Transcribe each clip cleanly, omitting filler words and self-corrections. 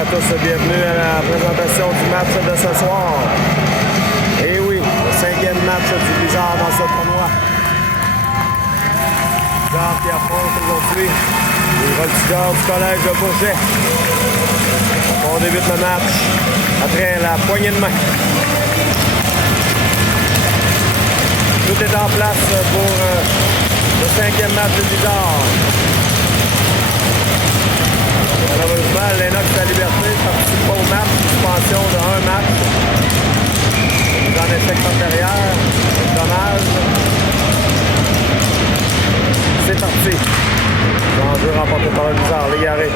à tous, bienvenue à la présentation du match de ce soir. Et oui, le 5e match du Blizzard dans ce tournoi. Blizzard qui affronte aujourd'hui les voltigeurs du collège de Bourget. On débute le match après la poignée de main. Tout est en place pour le 5e match du Blizzard. Malheureusement, l'Enox de la Liberté ne participe pas au match, suspension de 1 match. Dans l'échec antérieur, c'est dommage. C'est parti. L'enjeu remporté par le Blizzard, Légaré.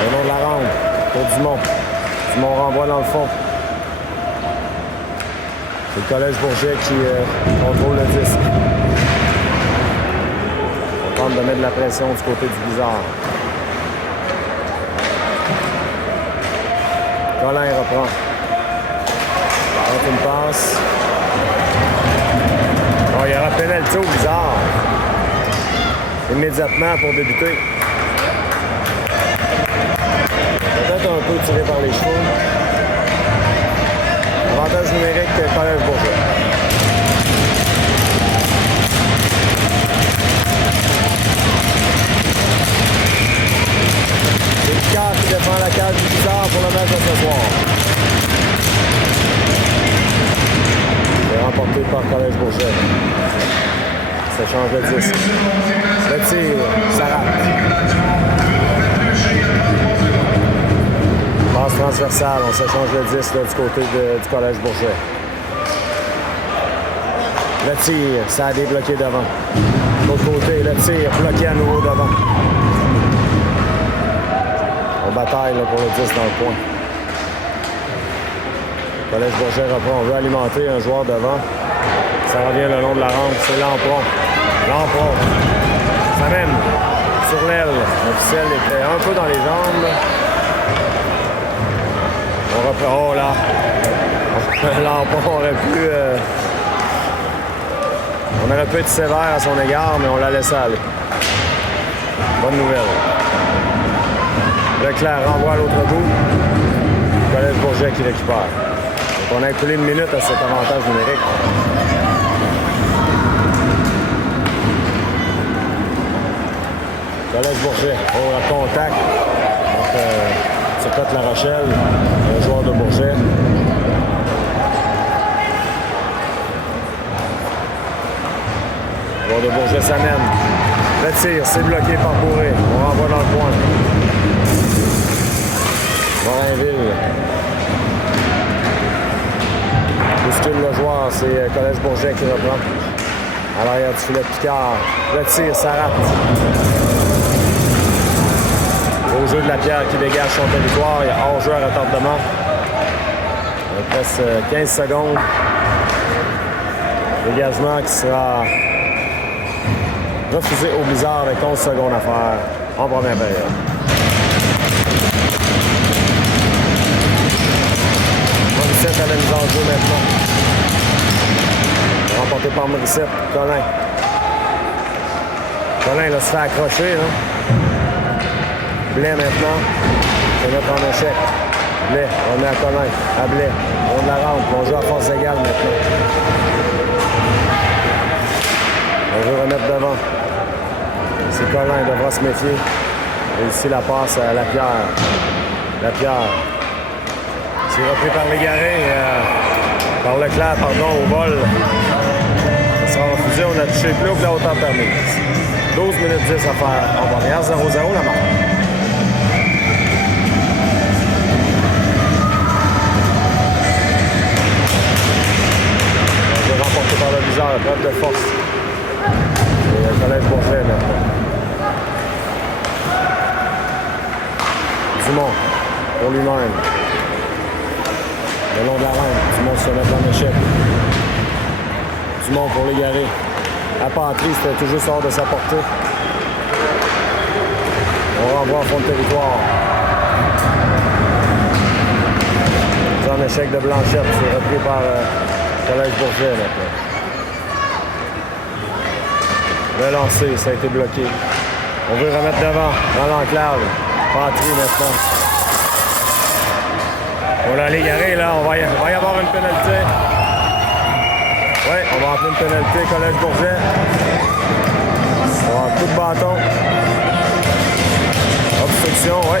Au nom de la ronde, pour Dumont. Dumont renvoie dans le fond. C'est le collège Bourget qui contrôle le disque. On tente de mettre de la pression du côté du Blizzard. Colin reprend. Une passe. Oh, il y aura pénalité au Blizzard. Immédiatement pour débuter. Peut-être un peu tiré par les chevaux. Avantage numérique collège Bourget. C'est Picard qui défend la cage du Blizzard pour le match de ce soir. C'est remporté par Collège Bourget. Ça change le disque. Le tir, ça rate. Passe transversale, on s'échange le disque là, du côté du Collège Bourget. Le tir, ça a débloqué devant. De l'autre côté, le tir bloqué à nouveau devant. On bataille là, pour le 10 dans le coin. Collège Bourget reprend. On veut alimenter un joueur devant. Ça revient le long de la rampe. C'est Lampron. Lampron. Ça mène sur l'aile. L'officiel était un peu dans les jambes. On reprend. Oh là! Lampron aurait pu... On aurait pu être sévère à son égard, mais on l'a laissé aller. Bonne nouvelle. Leclerc renvoie à l'autre bout. Collège Bourget qui récupère. Donc on a écoulé une minute à cet avantage numérique. Collège Bourget. Oh, le contact. Donc, c'est peut-être La Rochelle, le joueur de Bourget. Le joueur de Bourget s'amène. Le tir, c'est bloqué par Bourré. On renvoie dans le coin. Morinville. Bouscule le joueur, c'est Collège Bourget qui reprend. À l'arrière du filet Picard. Le tir, ça rate. Au jeu de la pierre qui dégage son territoire. Il y a hors-jeu à retardement. Il reste 15 secondes. Dégagement qui sera refusé au Blizzard avec 11 secondes à faire en première période. Morissette à la mise en jeu maintenant. Remporté par Morissette. Colin. Colin là, se fait accrocher. Là. Blais maintenant. C'est mettre en échec. Blais, on met à Colin. À Blais. On de la rampe. On joue à force égale maintenant. On veut remettre devant. C'est Colin, il devra se méfier. Et ici, la passe à Lapierre. Lapierre. C'est repris par Légaré, par Leclerc, pardon, au vol. Ça sera refusé, on a touché plus haut que la hauteur permise. 12 minutes 10 à faire en première, 0-0 la marque. On va remporter par le Blizzard, preuve de force. Et le Collège Bourget maintenant. Dumont, pour lui-même. Le long de la rampe, Dumont se met en échec. Dumont pour Légaré. La patrie, c'était tout juste hors de sa portée. On renvoie en fond de territoire. C'est un échec de Blanchette, c'est repris par Collège Bourget maintenant. Le lancer, ça a été bloqué. On veut remettre devant, dans l'enclave. Patrie maintenant. Pour la Ligue Arrêt, là, va y avoir une pénalité. Oui, on va appeler une pénalité, Collège Bourget. On va avoir un coup de bâton. Obstruction, oui.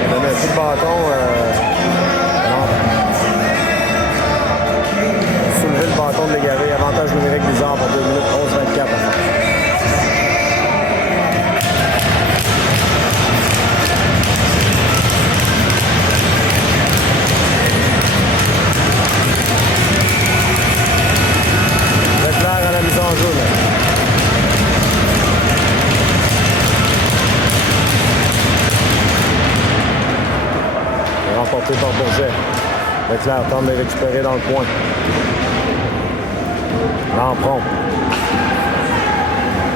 On a mis un coup de bâton. Soulever le bâton de Légaré. Avantage numérique bizarre pour 2 minutes 11-24. Leclerc à la mise en jeu. Là. Remporté par Bourget. Leclerc tente de les récupérer dans le coin. Lampron.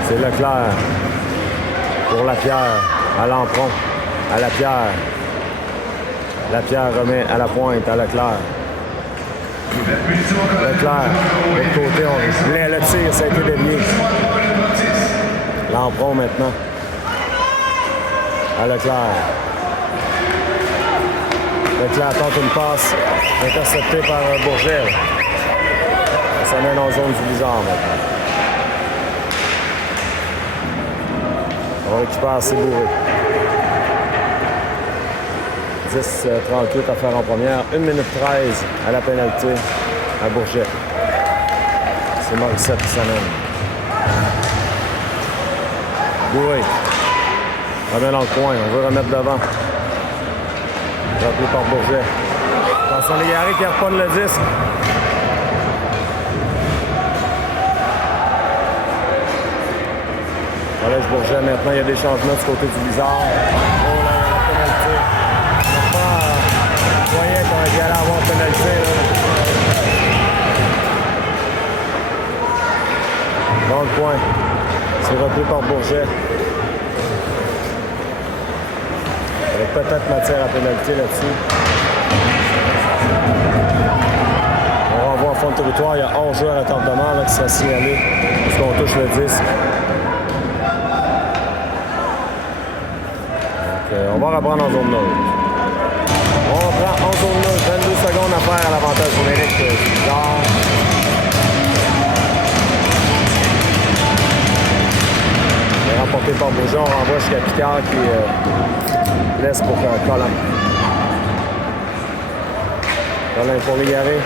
C'est Leclerc. Pour Lapierre. À Lampron. À Lapierre. Lapierre remet à la pointe à Leclerc. Leclerc. De l'autre côté, le tir, ça a été dévié. Lampron maintenant. À Leclerc. Leclerc tente une passe interceptée par Bourget. Ça mène en zone du bizarre maintenant. On récupère ses bourrés. 10-38 à faire en première. 1 minute 13 à la pénalité à Bourget. C'est Morissette qui s'amène. Bourré. Remet dans le coin. On veut remettre devant. Rappelé par Bourget. Attention, Légaré qui reprend le disque. Collège Bourget, maintenant, il y a des changements du côté du bizarre. Oh là, la pénalité. On n'a pas moyen qu'on ait allé avoir pénalité. Dans le coin. C'est repris par Bourget. Il y a peut-être matière à pénalité là-dessus. On renvoie en fond de territoire. Il y a 11 joueurs à tardement là, qui sont signalés parce qu'on touche le disque. On va reprendre en zone neutre. On reprend en zone neutre. 22 secondes à faire à l'avantage numérique. Il est remporté par Bourget. On renvoie jusqu'à Picard qui laisse pour Colin. Colin pour Légaré.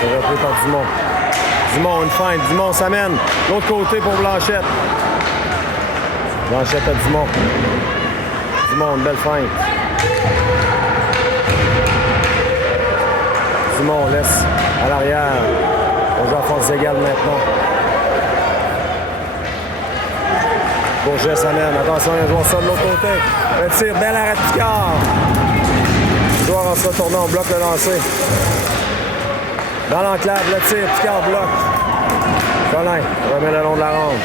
C'est repris par Dumont. Dumont, une feinte. Dumont s'amène. L'autre côté pour Blanchette. Blanchette à Dumont. Dumont, une belle feinte. Dumont laisse à l'arrière. On joue à force égale maintenant. Bourget s'amène. Attention, il y a un joueur ça de l'autre côté. Le tir, bel arrêt de Picard. Le joueur en se retournant, on bloque le lancer. Dans l'enclave, le tir, Picard bloque. Colin remet le long de la ronde.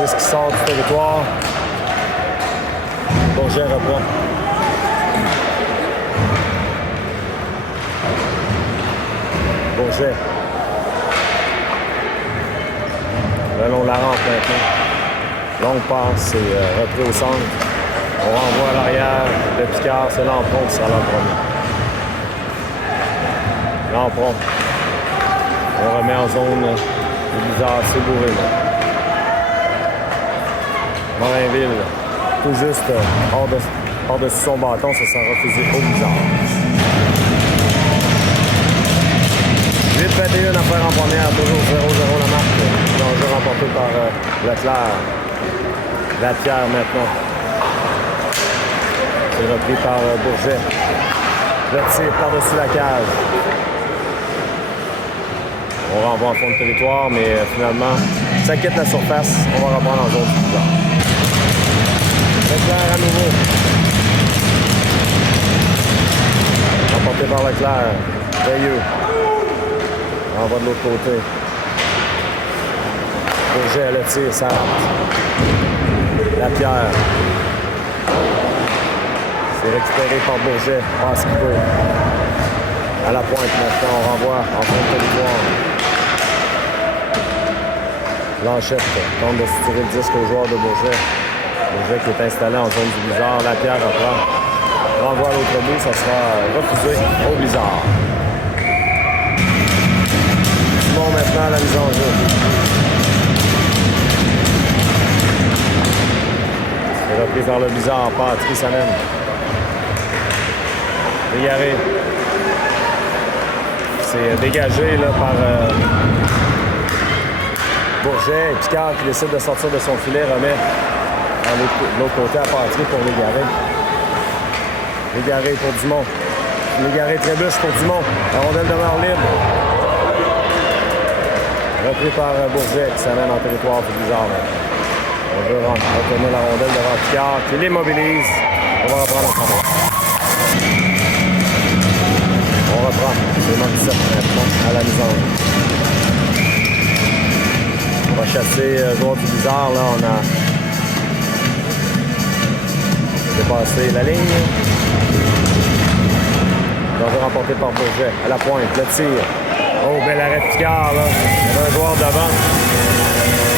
Disque qui sort du territoire. Bourget reprend. Bourget. Le long de la rampe maintenant. Longue passe, c'est repris au centre. On renvoie à l'arrière de Picard. C'est Lampron qui sera là le premier. Lampron. On remet en zone bizarre, c'est bourré là. Morinville, tout juste hors-dessus son bâton, ça sera refusé au bizarre. 8-21 à faire en première, toujours 0-0 la marque. L'enjeu remporté par Leclerc. Lapierre maintenant. C'est repris par Bourget. Le tir par-dessus la cage. On renvoie en fond de territoire, mais finalement, ça quitte la surface. On va reprendre en zone bizarre. Leclerc à nouveau. Remporté par Leclerc. Veilleux. Envoie de l'autre côté. Bourget, le tir, ça rentre. Lapierre. C'est récupéré par Bourget. Passe qu'il peut. À À la pointe maintenant, on renvoie en fin de territoire. Blanchette tente de se tirer le disque au joueur de Bourget. Bourget qui est installé en zone du Blizzard. Lapierre reprend. Renvoie à l'autre bout, ça sera refusé au Blizzard. Simon maintenant à la mise en jeu. C'est repris par le Blizzard, Patrick Samen. Légaré. C'est dégagé là, par Bourget. Et Picard qui décide de sortir de son filet remet de l'autre côté à Patrick pour Légaré. Légaré pour Dumont. Légaré trébuche pour Dumont. La rondelle demeure libre. Repris par Bourget qui s'amène en territoire du Blizzard. On veut retourner la rondelle devant Picard qui l'immobilise. On va reprendre notre endroit. On reprend. C'est Morissette maintenant à la mise en jeu. On va chasser joueur du Blizzard. Là, on a dépassé la ligne. Danger remporté par Bourget. À la pointe, le tir. Oh, bel arrêt de Picard, là. Il y avait un joueur devant.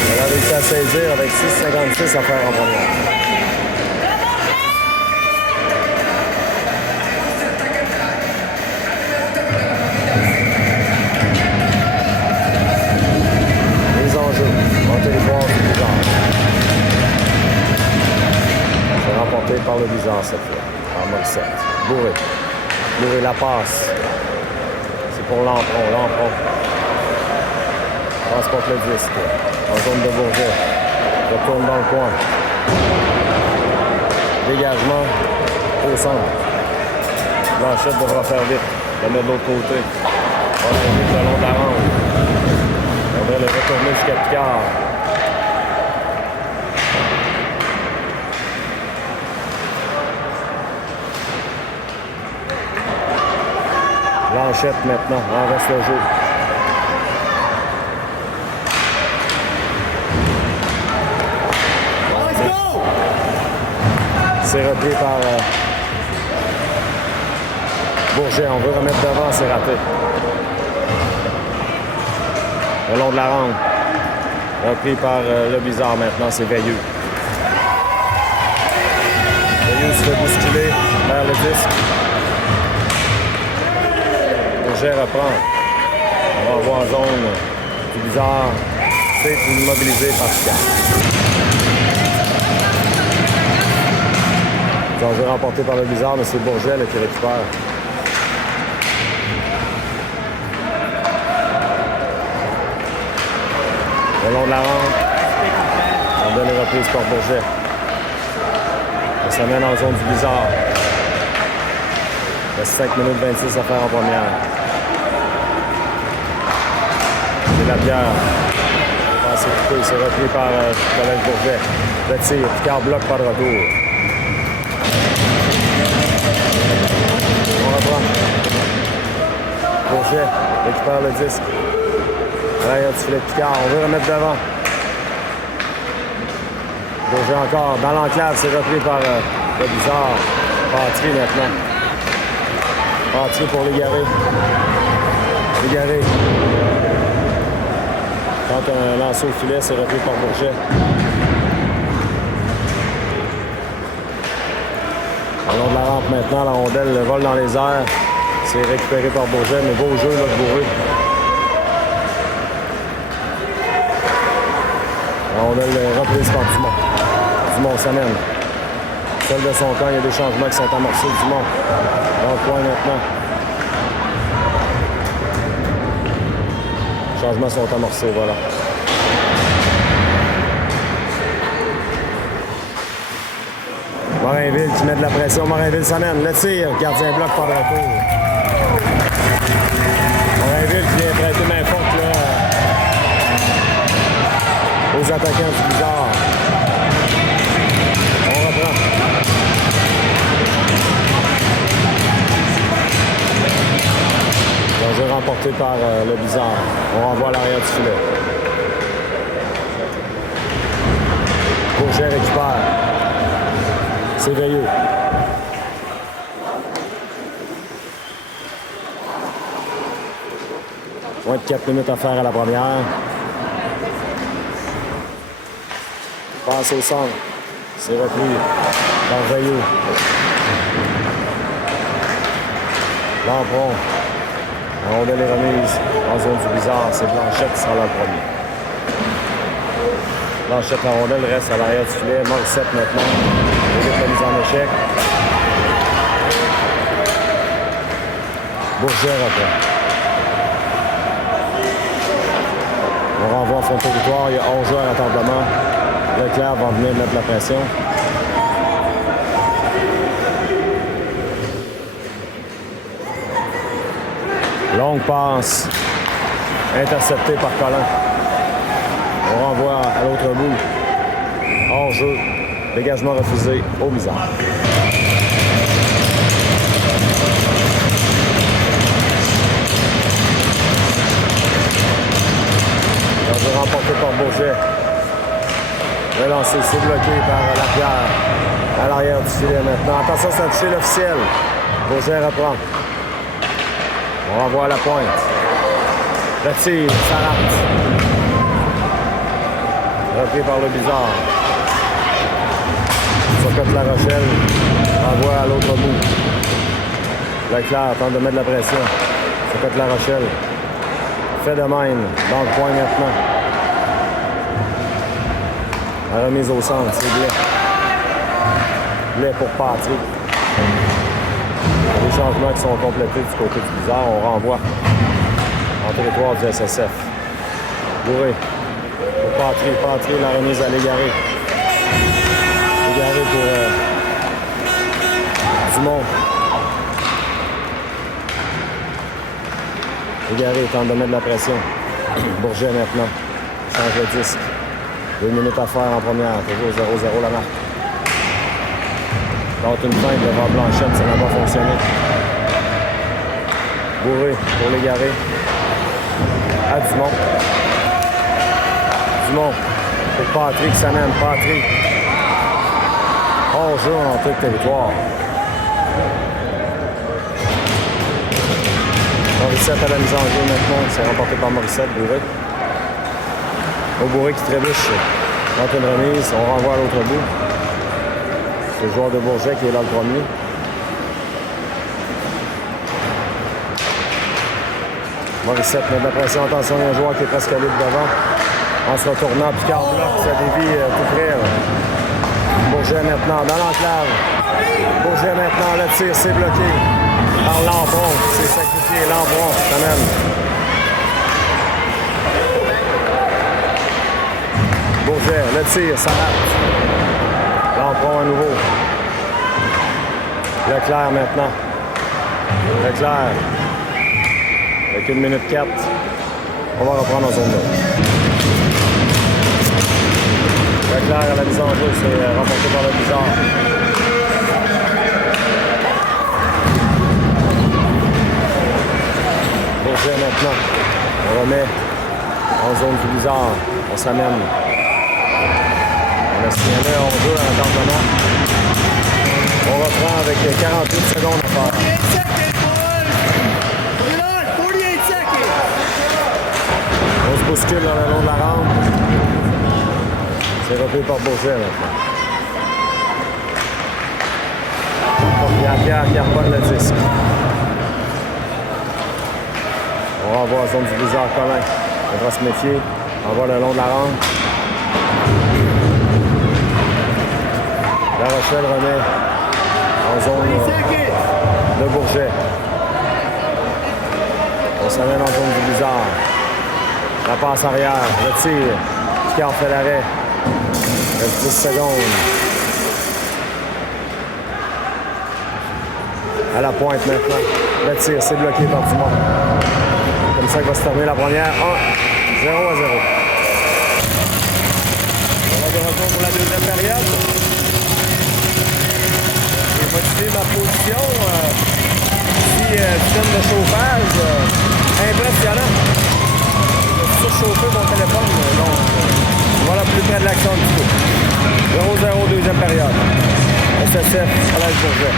Il a réussi à saisir avec 6,56 à faire en première. Mise en jeu. En territoire du Blizzard. C'est remporté par le Blizzard cette fois. Par Morissette. Bourré. Bourré la passe. C'est pour Lampron. Lampron. Transporte le disque. En zone de Bourget. Retourne dans le coin. Dégagement au centre. Blanchette devra faire vite. Le mettre de l'autre côté. On va aller vite le long de la ronde. On va le retourner jusqu'à Picard. Blanchette maintenant, renverse le jeu. C'est repris par Bourget. On veut remettre devant, c'est raté. Le long de la ronde. Repris par le Blizzard maintenant, c'est Veilleux. Veilleux se fait bousculer vers le disque. Bourget reprend. On va voir en zone du Blizzard. C'est immobilisé par Picard. Danger remporté par le Blizzard, mais c'est Bourget là, qui récupère. Le long de la rampe. On donne les reprises par Bourget. Ça s'amène en zone du Blizzard. Il reste 5 minutes 26 à faire en première. C'est Lapierre. C'est coupé, c'est repris par collègue Bourget. Le tir, Picard bloque par le retour. On reprend. Bourget récupère le disque. Derrière du filet de Picard. On veut remettre devant. Bourget encore. Dans l'enclave, c'est repris par le Blizzard. Patry maintenant. Patry pour Légaré. Légaré. Quand un lancer au filet, c'est repris par Bourget. Au long de la rampe maintenant, la rondelle le vole dans les airs. C'est récupéré par Bourget, mais beau jeu là, de Bourré. La rondelle reprise par Dumont. Dumont s'amène. Celle de son camp, il y a des changements qui sont amorcés. Dumont dans le coin maintenant. Les changements sont amorcés, voilà. Morinville qui met de la pression. Morinville s'amène. Le tir. Gardien bloc par le retour. Morinville qui vient prêter main forte là, aux attaquants du Blizzard. On reprend. Danger remporté par le Blizzard. On renvoie à l'arrière du filet. Bourget récupère. C'est Veilleux. Moins de 4 minutes à faire à la première. Passe au centre. C'est repris par Veilleux. Lampron. La rondelle est remise en zone du bizarre. C'est Blanchette qui sera là le premier. Blanchette, la rondelle reste à l'arrière du filet. Morissette maintenant. Évite la mise en échec. Bourget reprend. On renvoie à fond de territoire. Il y a 11 joueurs à tardement. Leclerc va venir mettre la pression. Longue passe. Interceptée par Collin. On renvoie à l'autre bout. Hors jeu. Dégagement refusé au bizarre. Danger remporté par Bourget. Relancé, c'est bloqué par Lapierre. À l'arrière du filet maintenant. Attention, c'est un toucher l'officiel. Bourget reprend. On renvoie à la pointe. Le tir, ça rate. Repris par le bizarre. Sur La Rochelle. Renvoie à l'autre bout. Leclerc tente de mettre de la pression. Sur La Rochelle. Fait de même. Dans le point maintenant. La remise au centre, c'est Blais. Blais pour Patry. Les changements qui sont complétés du côté du bizarre, on renvoie en territoire du SSF. Bourré pour Patry. Patry, la remise à Légaré. Légaré pour Dumont. Légaré tente de mettre de la pression. Bourget maintenant. Change le disque. 2 minutes à faire en première. Toujours 0-0 la marque. Donc une feinte devant Blanchette, ça n'a pas fonctionné. Bourré pour Légaré. À Dumont. Dumont pour Patry qui s'amène. Patry. Hors jeu en entrée de territoire. Morissette à la mise en jeu maintenant. C'est remporté par Morissette, Bourré. Au Bourré qui trébuche. Dans une remise, on renvoie à l'autre bout. C'est le joueur de Bourget qui est là le premier. Morissette met de la pression. Attention, il y a un joueur qui est presque libre devant. En se retournant, Picard bloque, ça dévie tout près. Bourget maintenant dans l'enclave. Bourget maintenant, le tir, c'est bloqué par Lampron. C'est sacrifié. Lampron, quand même. Bourget, le tir, ça rate. Lampron à nouveau. Leclerc maintenant. Leclerc. Avec 1 minute 4. On va reprendre en zone 9. Leclerc à la mise en jeu, c'est remporté par le bizarre. Bourget maintenant. On remet en zone du bizarre. On s'amène. On a signalé en jeu à l'entendement. On reprend avec 48 secondes à faire. On se bouscule dans le long de la rampe. C'est repris par Bourget maintenant. Pierre qui reprend le disque. On renvoie à la zone du bizarre Collin. On va se méfier. On va le long de la rampe. La Rochelle remet en zone de Bourget. On s'amène en zone du bizarre. La passe arrière, le tir. Picard fait l'arrêt. Il reste 10 secondes. À la pointe maintenant. Le tir, c'est bloqué par Dumont. Comme ça que va se terminer la première. 0-0. On va de retour pour la deuxième période. J'ai modifié ma position. Système de chauffage. Impressionnant. Je vais surchauffer mon téléphone. Donc, voilà plus près de l'action du tout. 0-0 deuxième période. SSF à l'âge Bourget.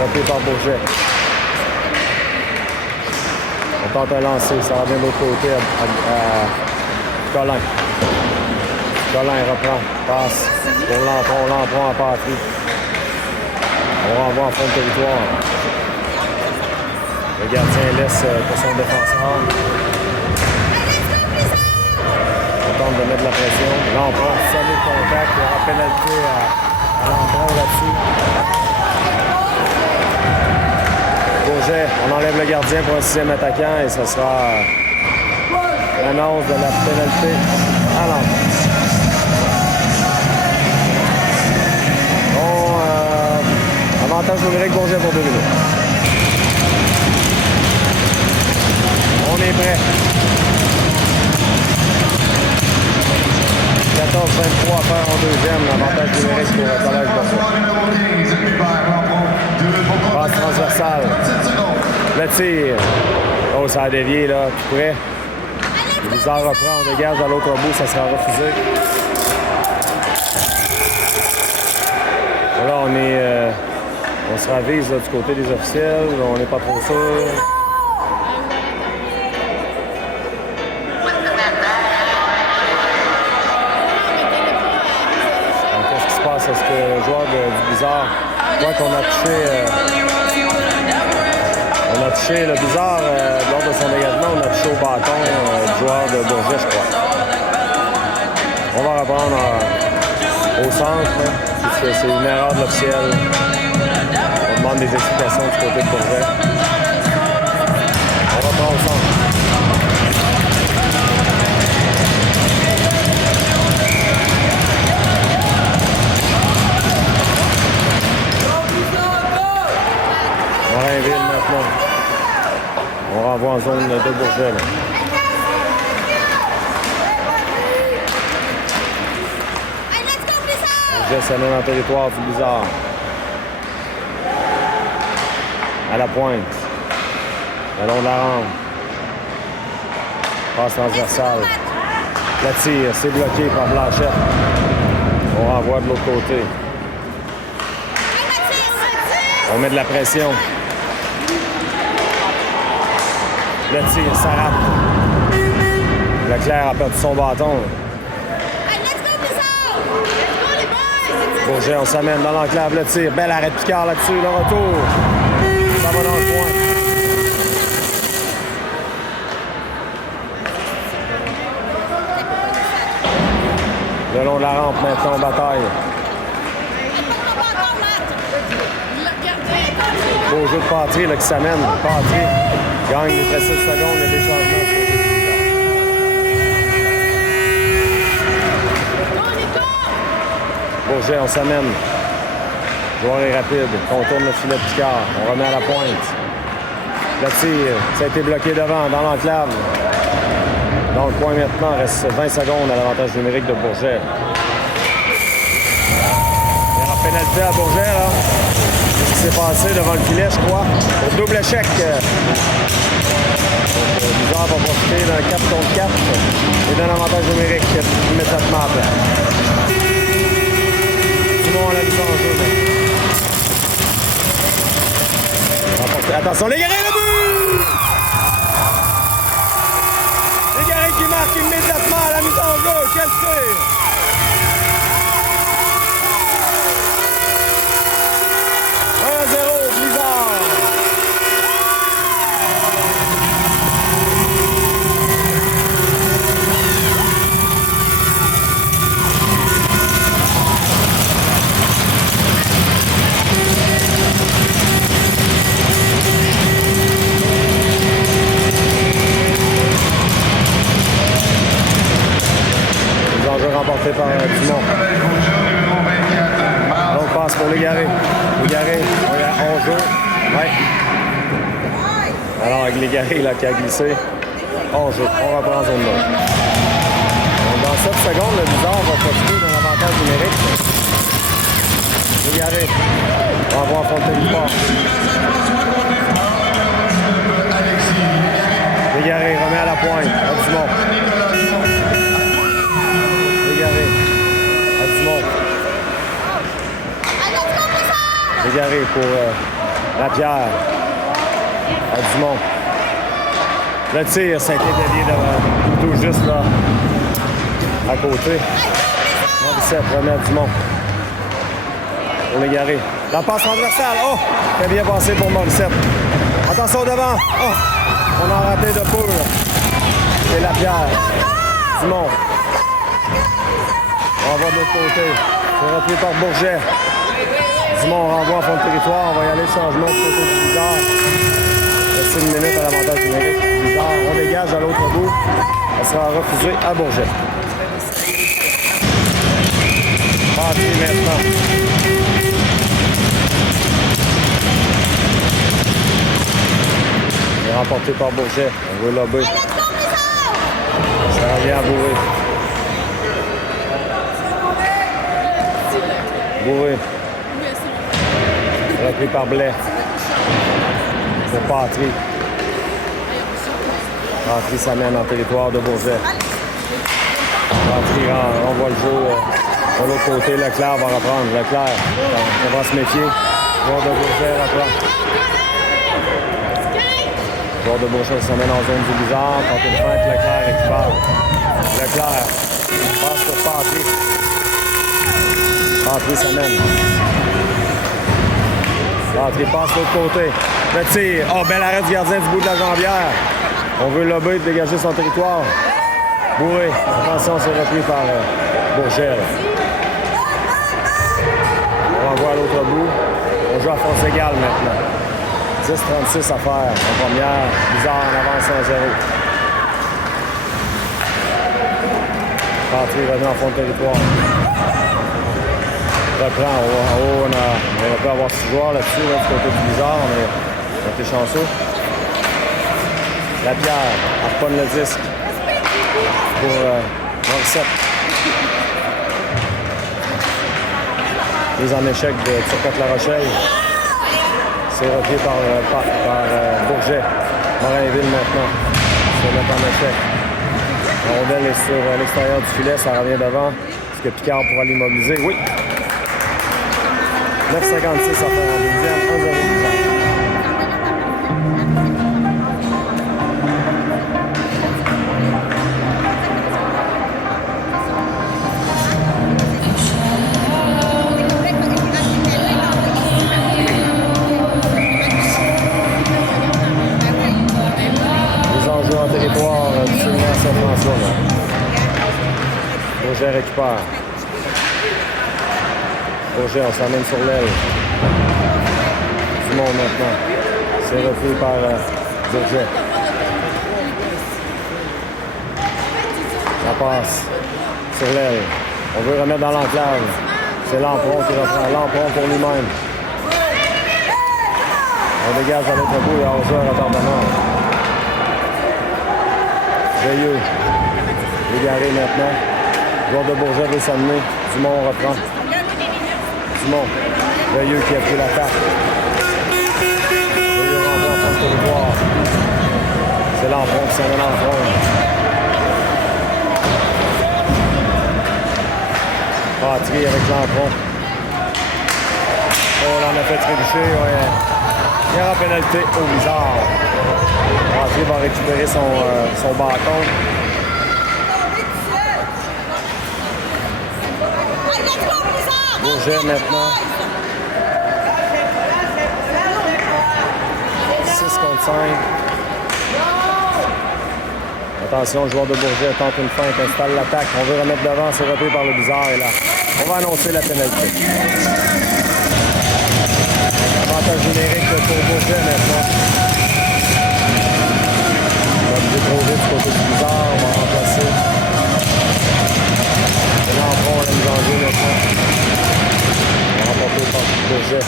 Rappelé par Bourget. On tente un lancer. Ça revient de l'autre côté à Colin. Colin reprend. Passe pour Lampron. Lampron en patrie. On renvoie en fond de territoire. Le gardien laisse pour son défenseur. On tente de mettre la pression. Lampron, solide contact. Il y aura pénalité à Lampron là-dessus. Bourget, on enlève le gardien pour un 6e attaquant et ce sera l'annonce de la pénalité à Lampron. Bon, avantage numérique Bourget pour 2 minutes. On est prêt. 14-23 à faire en deuxième. L'avantage numérique pour le Collège Bourget. Passe transversale. Le tir. Oh, ça a dévié, là. Tout près. Le bizarre reprend. On dégage à l'autre bout. Ça sera refusé. Là, on se ravise là, du côté des officiels. On n'est pas trop sûr. Est-ce que le joueur du Bizarre voit qu'on a touché le Bizarre lors de son dégagement, on a touché au bâton du joueur de Bourget, je crois. On va reprendre au centre, puisque c'est une erreur de l'officiel. On demande des explications du côté de Bourget. On reprend au centre. Morinville maintenant. On renvoie en zone de Bourget. Là. Bourget s'amène en territoire du Bizarre. À la pointe. Le long de la rampe. Passe transversale. La tire, c'est bloqué par Blanchette. On renvoie de l'autre côté. On met de la pression. Le tir, ça rate. Leclerc a perdu son bâton. Bourget, on s'amène dans l'enclave, le tir. Bel arrêt de Picard là-dessus, le retour. Ça va dans le point. Le long de la rampe maintenant, bataille. Beau jeu de Patry là, qui s'amène. Patry gagne les 6 secondes, il y a des changements. Bourget, on s'amène. Le joueur est rapide. On tourne le filet de Picard. On remet à la pointe. Le tir, ça a été bloqué devant, dans l'enclave. Dans le coin maintenant, il reste 20 secondes à l'avantage numérique de Bourget. Il y aura pénalité à Bourget, là. Ce qui s'est passé devant le filet, je crois. Au double échec. Bizarre va profiter d'un 4 contre 4 et d'un avantage numérique immédiatement après. Sinon, on a du en jeu. Attention, Légaré, le but! Légaré qui marque immédiatement à la mise en jeu. Quel tir! Remporté par Dumont. Donc passe pour Légaré. Légaré, on joue. Ouais. Alors avec Légaré là, qui a glissé, on joue. On reprend en zone 2. Dans 7 secondes, le Bizarre va profiter d'un avantage numérique. Légaré. On va voir fond de territoire. Légaré remet à la pointe. À Dumont. Légaré pour Lapierre. À Dumont. Le tir, ça a été dévié tout juste là, à côté. Morissette remet Dumont. Pour l'égarer. La passe transversale. Oh! Très bien passé pour Morissette. Attention devant. Oh! On a raté de poule. C'est Lapierre. Dumont. On va de l'autre côté. C'est repris par Bourget. Dumont renvoie en fond de territoire. On va y aller changement du côté du Bizarre. Reste une minute à l'avantage numérique. Bizarre, on dégage à l'autre bout. Ça sera refusé à Bourget. Parti maintenant. Il est remporté par Bourget. On veut lober. Ça revient à Bourré. Bourré. Repris par Blais. Pour Patry. Patry s'amène en territoire de Bourget. Patry renvoie le jeu de l'autre côté. Leclerc va reprendre. Leclerc, on va se méfier. Joueur de Bourget reprend. Joueur de Bourget s'amène en zone du Bizarre. Quand une feinte, Leclerc récupère. Leclerc passe pour Patry. Patry s'amène. Patry passe de l'autre côté. Le tir. Oh, bel arrêt du gardien du bout de la jambière. On veut lober de dégager son territoire. Bourré. Attention, c'est repris par Bourget. On renvoie à l'autre bout. On joue à force égale maintenant. 10-36 à faire en première. Bizarre en avance 1-0. Patry revient en fond de territoire. Reprend. On aurait pu avoir 6 joueurs là-dessus, là, du côté du Bizarre. On a été chanceux. Lapierre harponne le disque pour Morissette. Mise en échec de Turcotte-La Rochelle. C'est repris par Bourget. Morinville maintenant. Se met en échec. La rondelle est sur l'extérieur du filet. Ça revient devant. Est-ce que Picard pourra l'immobiliser? Oui. 9,56 à faire en deuxième. 1-0. Bourget récupère. Bourget, on s'emmène sur l'aile. Dumont maintenant. C'est repris par Bourget. La passe sur l'aile. On veut remettre dans l'enclave. C'est Lampron qui reprend. Lampron pour lui-même. On dégage à l'autre bout et à 11h retardement. Veilleux. Égaré maintenant. Joueur de Bourget veut s'amener. Dumont reprend. Dumont. Veilleux qui a pris l'attaque. Veilleux renvoie en fin de territoire. C'est Lampron qui s'amène en front. Patry avec Lampron. Oh, là, on a fait trébucher. Ouais. Il y aura pénalité au Bizarre. Patry va récupérer son bâton. Bourget maintenant. 6 contre 5. Attention, le joueur de Bourget tente une feinte, installe l'attaque. On veut remettre devant, c'est repris par le Bizarre. Et là, on va annoncer la pénalité. Avantage numérique pour Bourget maintenant. On va le trop vite du côté du Bizarre. On va remplacer. Et là, on va la mise en jeu maintenant. Remporté par Bourget.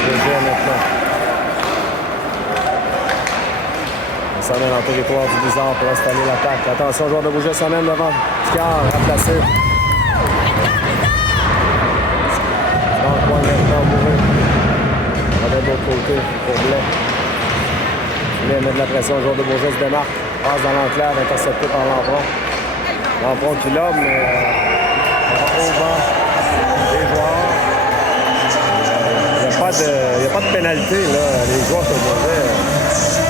Bourget maintenant. On s'amène en territoire du Bizarre pour installer l'attaque. Attention, joueur de Bourget s'amène devant. Picard remplacé. Dans le coin maintenant, Bourget. On va de l'autre côté pour Blais. Blais met de la pression, le joueur de Bourget se démarque. Passe dans l'enclave, intercepté par Lampron. Lampron qui lobe, mais au vent des joueurs. Il n'y a pas pas de pénalité, là. Les joueurs de Bourget,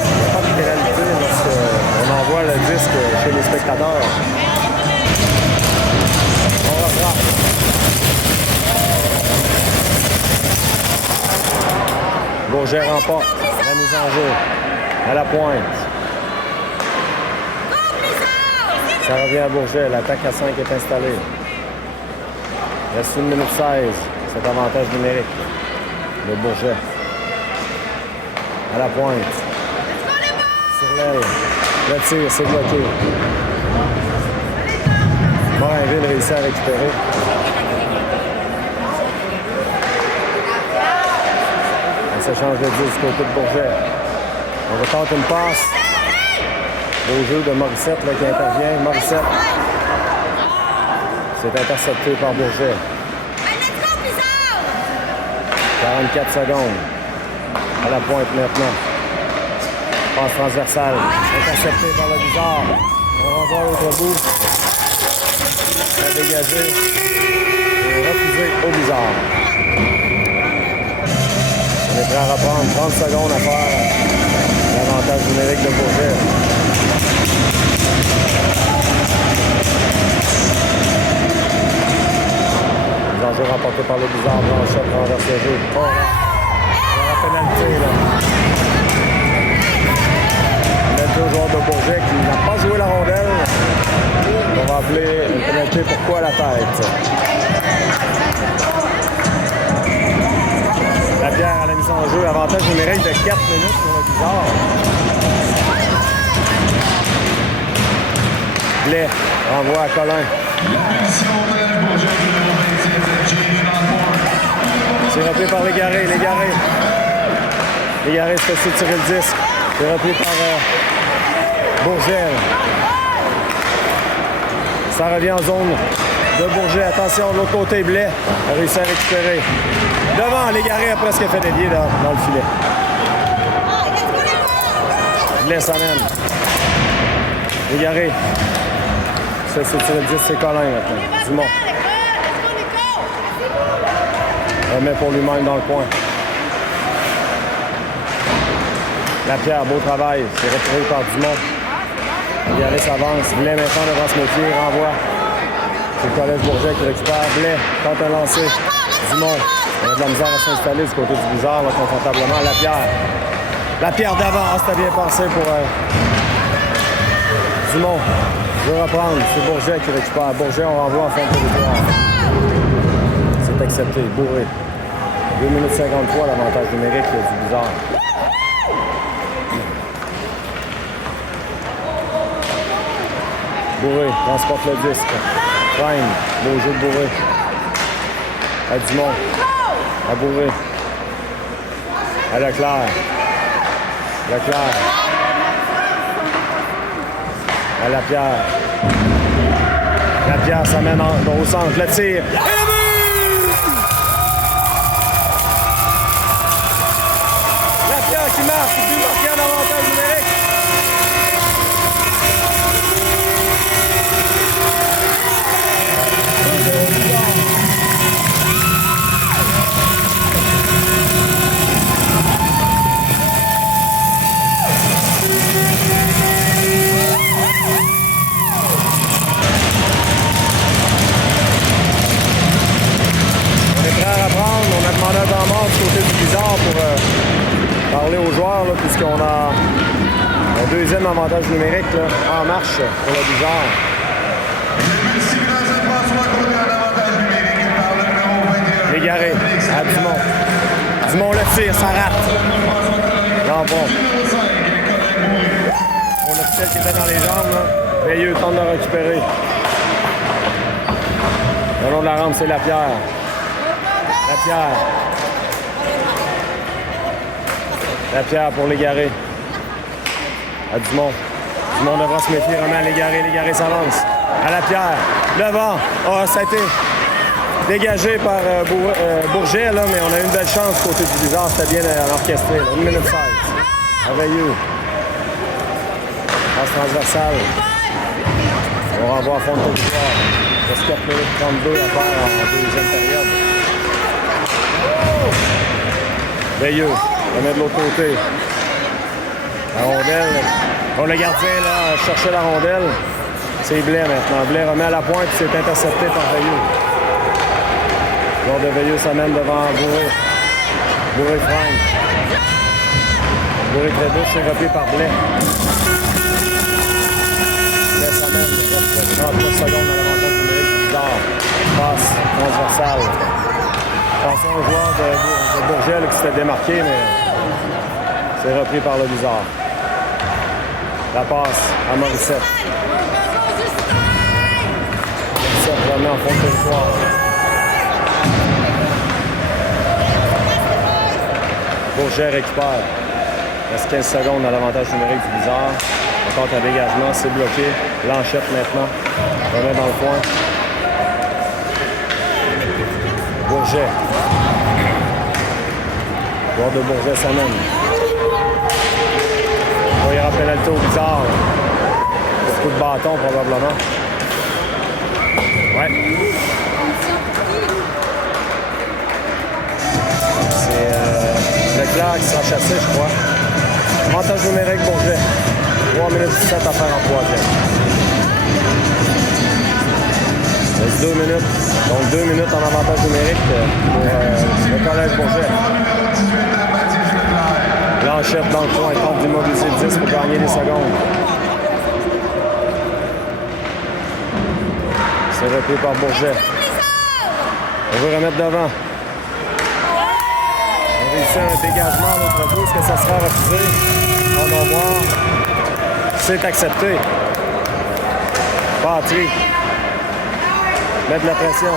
il n'y a pas de pénalité lorsqu'on envoie le disque chez les spectateurs. On rattrape. Bourget remporte la mise en jeu à la pointe. Ça revient à Bourget. L'attaque à 5 est installée. Il reste 1 minute 16. Cet avantage numérique de Bourget. À la pointe. Sur l'aile. Le tir, c'est bloqué. Morinville réussit à récupérer. On s'échange de 10 du côté de Bourget. On va tenter une passe. Beau jeu de Morissette là, qui intervient. Morissette. C'est intercepté par Bourget. 44 secondes. À la pointe maintenant. Passe transversale. Intercepté par le Bizarre. On renvoie l'autre bout. À dégager. Et refusé au Bizarre. On est prêt à reprendre. 30 secondes à faire. L'avantage numérique de Bourget. L'enjeu remporté par le Bizarre. Blanchette renverse le jeu. Oh, la pénalité, là. Pénalité au joueur de Bourget qui n'a pas joué la rondelle. On va appeler une pénalité pourquoi à la tête. Lapierre à la mise en jeu. Avantage numérique de 4 minutes pour le Bizarre. Blais renvoie à Colin. C'est repris par Légaré. Légaré se fait tirer le disque. C'est repris par Bourget. Ça revient en zone de Bourget. Attention, de l'autre côté, Blais a réussi à récupérer. Devant, Légaré a presque fait délier dans le filet. Blais s'amène. Légaré. Ça, c'est tiré le 10, c'est Colin maintenant. Dumont. Remet pour lui-même dans le coin. Lapierre, beau travail. C'est retiré par Dumont. Légaré s'avance. Blais maintenant devant ce métier. Renvoie. C'est le collège Bourget qui récupère. Blais tente un lancer. Dumont. On a de la misère à s'installer du côté du Bizarre, là, confortablement. Lapierre d'avant. Ah, c'était bien passé pour Dumont. Je veux reprendre. C'est Bourget qui récupère. Bourget, on renvoie en fin de territoire. C'est accepté. Bourré. 2 minutes 53, l'avantage numérique du Bizarre. Bourré transporte le disque. Prime. Beau jeu de Bourré. À Dumont. À Bourré. À Leclerc. À Lapierre. Lapierre s'amène au centre. Le tir. Et le but! Lapierre qui marque. But marqué en avantage numérique. On a demandé un temps mort du côté du Bizarre pour parler aux joueurs, là, puisqu'on a un deuxième avantage numérique là, en marche pour le Bizarre. Légaré à Dumont. Dumont le tire, ça rate. Non, bon. On a peut-être qui était dans les jambes. Là. Veilleux tente de récupérer. Le long de la rampe, c'est Lapierre. Lapierre pour Légaré. À Dumont. Dumont devra se méfier vraiment à Légaré. Légaré s'avance. À Lapierre. Devant. Oh, ça a été dégagé par Bourget, là, mais on a eu une belle chance côté du Bizarre. C'était bien orchestré. 1 minute 16. À Veilleux. Passe transversale. On renvoie à fond de territoire. Il reste 4 minutes 32 à faire en deuxième période. Veilleux. On met de l'autre côté. La rondelle. Bon, le gardien, là, cherchait la rondelle. C'est Blais maintenant. Blais remet à la pointe et c'est intercepté par Veilleux. Joueur de Veilleux s'amène devant Bourré. Bourré freine. Bourré très douce, c'est repris par Blais. Blais s'amène. Il reste 39 secondes dans l'avantage numérique du Bizarre. Passe transversale. Attention au joueur de Bourget qui s'était démarqué, mais c'est repris par le Bizarre. La passe à Morissette. Morissette remet en fond de territoire. Bourget récupère. Il reste 15 secondes dans l'avantage numérique du Bizarre. Encore un dégagement, c'est bloqué. Blanchette maintenant. Remet dans le coin. Bourget. Joueur de Bourget s'amène. Il y aura pénalité au Bizarre. Pour coup de bâton, probablement. Ouais. C'est Leclerc qui sera chassé, je crois. Avantage numérique Bourget. 3 minutes 17 à faire en troisième. Il reste 2 minutes. Donc 2 minutes en avantage numérique pour le Collège Bourget. Blanchette dans le coin, tente d'immobiliser le 10 pour gagner des secondes. C'est repris par Bourget. On veut remettre devant. On réussit un dégagement à l'autre bout. Est-ce que ça sera refusé? On va voir. C'est accepté. Patry. Mettre de la pression.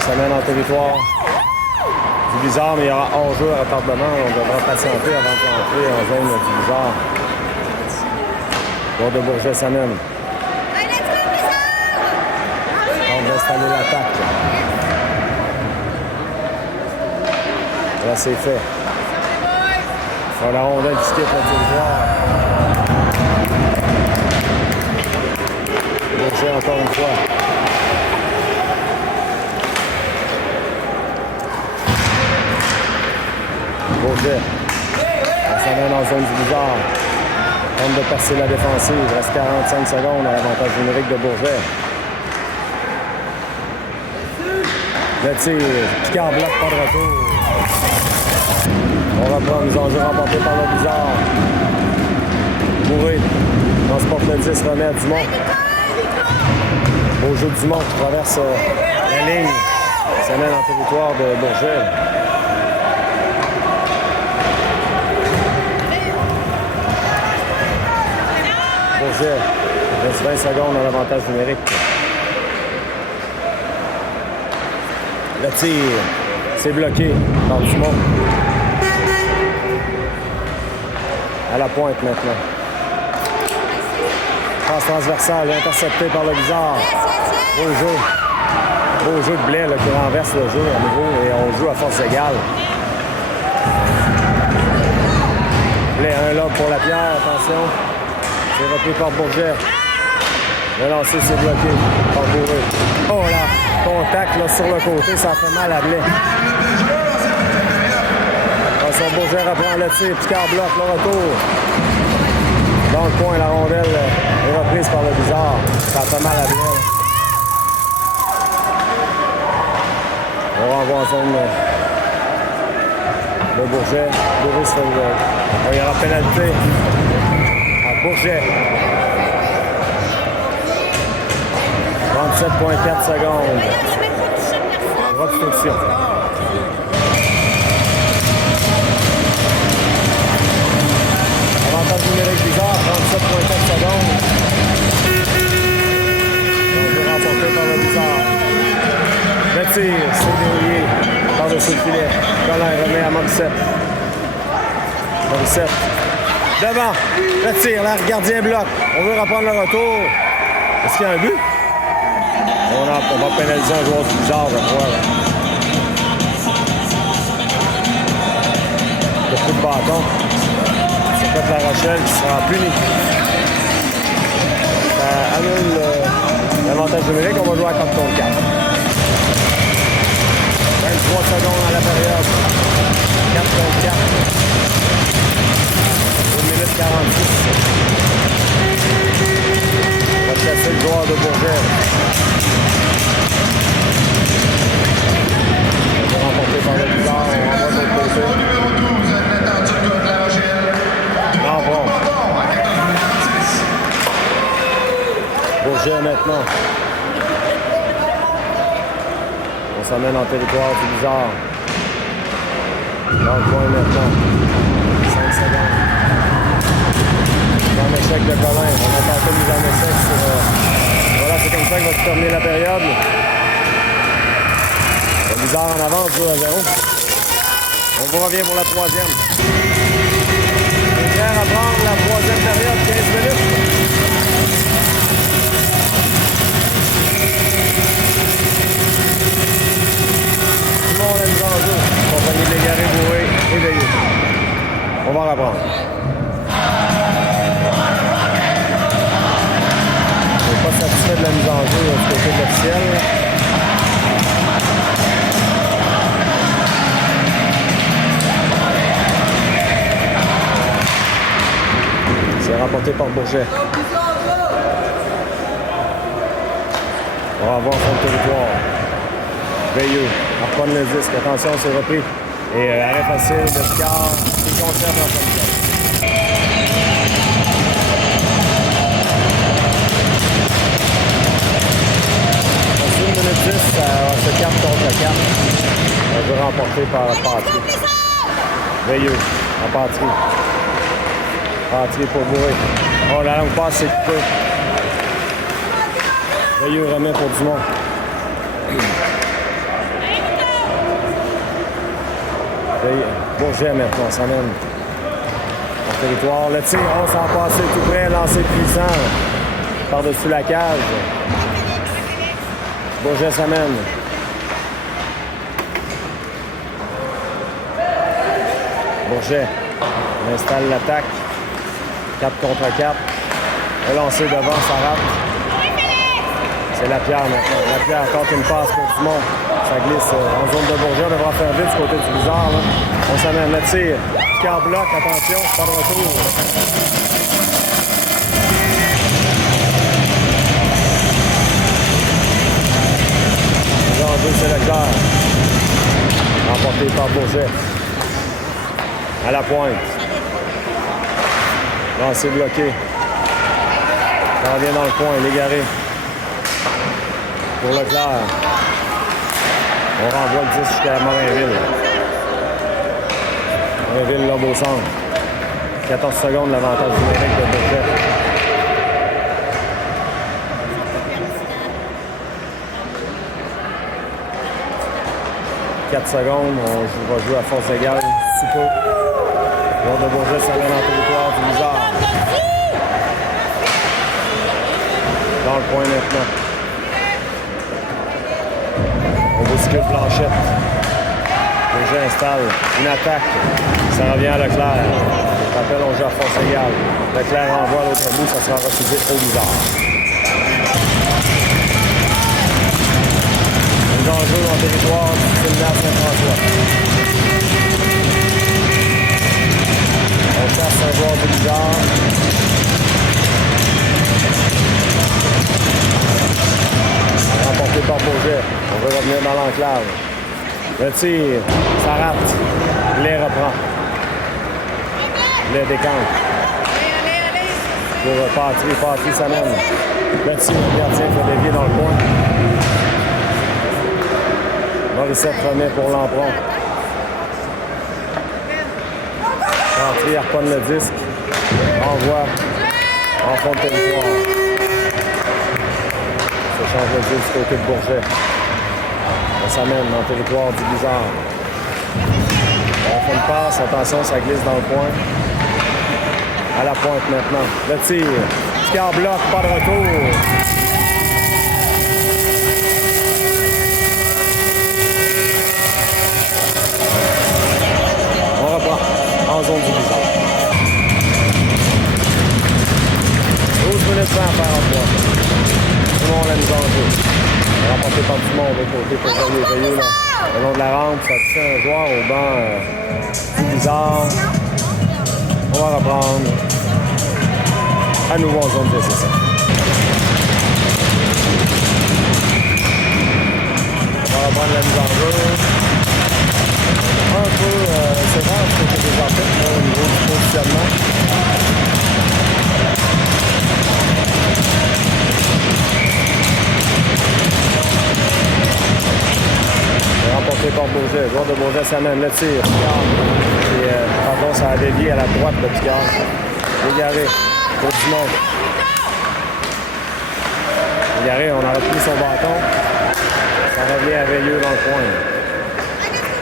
Ça mène en territoire du Bizarre, mais il y aura hors-jeu à retardement. On devra patienter avant d'entrer en zone du Bizarre. Joueur de Bourget s'amène. On va installer l'attaque. Là, c'est fait. On va la rondelle qui quitte le territoire. Bourget encore une fois. Bourget. On s'amène en zone du Bizarre. Tente de percer la défensive. Il reste 45 secondes à l'avantage numérique de Bourget. Le tir. Picard bloc, pas de retour. On reprend mise en jeu remportée par le Bizarre. Bourré. Transporte le 10, remet à Dumont. Au jeu de Dumont qui traverse la ligne. S'amène en territoire de Bourget. Bourget. Il reste 20 secondes à l'avantage numérique. Le tir. C'est bloqué par Dumont. À la pointe maintenant. Passe transversale, intercepté par le Bizarre. Beau jeu. Beau jeu de Blais là, qui renverse le jeu à nouveau et on joue à force égale. Blais, un lob pour la pierre, attention. C'est repris par Bourget. Le lancer, c'est bloqué par Bourré. Oh là, contact là, sur le côté, ça fait mal à Blais. Attention, Bourget reprend le tir, Picard bloque le retour. Dans le coin, la rondelle est reprise par le Bizarre. Ça fait mal à Blais. On renvoie en zone de Bourget. Bourget se fait... Il y aura pénalité à Bourget. 37,4 secondes. Obstruction. Avantage numérique Bizarre, 37,4 secondes. Donc, remporté par le Bizarre. Le tir, c'est dérouillé par-dessus le filet. Colin remet à Morissette. Morissette. Devant. Le tir, le gardien bloque. On veut reprendre le retour. Est-ce qu'il y a un but? On va pénaliser un joueur du Bizarre, je crois. Le coup de bâton. C'est fait La Rochelle qui sera puni. Ça annule l'avantage numérique. On va jouer à 4 contre 4. 3 secondes à la période. 4 contre 4. 1 minute 46. On va chasser le joueur de Bourget. On va remporter par le bizarre. On renvoie de l'autre côté. Non, bon. Bourget maintenant. On s'amène en territoire du bizarre. Dans le coin maintenant. 5 secondes. En échec de Colin. On a tenté de mise en échec sur... Voilà, c'est comme ça que va se terminer la période. Le bizarre en avance, 2-0. On vous revient pour la troisième. C'est clair à prendre la troisième période, 15 minutes. Tout le monde a mis en jeu. Compagnie de Légaré, Bourré et Veilleux. On va reprendre. Je ne suis pas satisfait de la mise en jeu du côté officiel. C'est remporté par Bourget. On va avoir son territoire. Veilleux. On reprend le disque. Attention, c'est repris. Et arrêt facile de Scar qui conserve en fin de jeu. 1 minute 10, c'est 4 contre 4. On va remporter par Patry. Veilleux. En Patry. Patry pour Bourré. Oh, la longue passe, c'est coupé. Veilleux remet pour Dumont. Bourget maintenant, s'amène en territoire. Le tir, on s'en passe tout près, lancé puissant par-dessus la cage. Bourget s'amène. Bourget installe l'attaque. 4 contre 4. Relancé devant, ça rate. C'est Lapierre maintenant. Lapierre tente une passe pour Dumont. Ça glisse en zone de Bourget. On devra faire vite du côté du bizarre. Là. On s'amène le tir. Car bloc, attention, pas de retour. L'enjeu, c'est Leclerc. Remporté par Bourget. À la pointe. Lancé bloqué. Ça revient dans le coin, Légaré. Pour Leclerc. On renvoie le 10 jusqu'à Morinville. Morinville, là, au centre. 14 secondes, l'avantage numérique de Bourget. « 4 secondes, on va jouer à force égale, si peu. Lors de Bourget, ça vient dans le territoire du bizarre. Dans le coin maintenant. On bouscule Blanchette. Bourget installe une attaque. Ça revient à Leclerc. Rappel, on joue à force égale. Leclerc envoie à l'autre bout, ça sera refusé au bizarre. Les enjeux dans le territoire du Séminaire Saint-François. On chasse un joueur du bizarre. Remporté par Bourget. On veut revenir dans l'enclave. Le tir, ça rate. Les reprend. Les décante. Pour Patry s'amène. Le tir, le gardien fait dévier dans le coin. Morissette remet pour Lampron. Patry reprend le disque. Envoie en fond de territoire. Ça change le jeu du côté de Bourget. On s'amène dans le territoire du bizarre. On fait une passe, attention, ça glisse dans le coin. À la pointe maintenant. Le tir. Scar bloc, pas de retour. On reprend en zone du bizarre. 12 minutes 20 à faire en 3. Tout le monde a mis en jeu. Remporté par Dumont, de l'autre côté pour Veilleux là, le long de la rampe. Ça touche un joueur au banc bizarre. On va reprendre. À nouveau en zone d'essai, ça. On va reprendre la mise en jeu. Un peu sévère du côté des articles au niveau du positionnement. Remporté par Bourget. Joueur de Bourget s'amène le tir. Pardon, ça a dévié à la droite de Picard. Légaré pour Dumont. Légaré, on a repris son bâton. Ça revient à Veilleux dans le coin.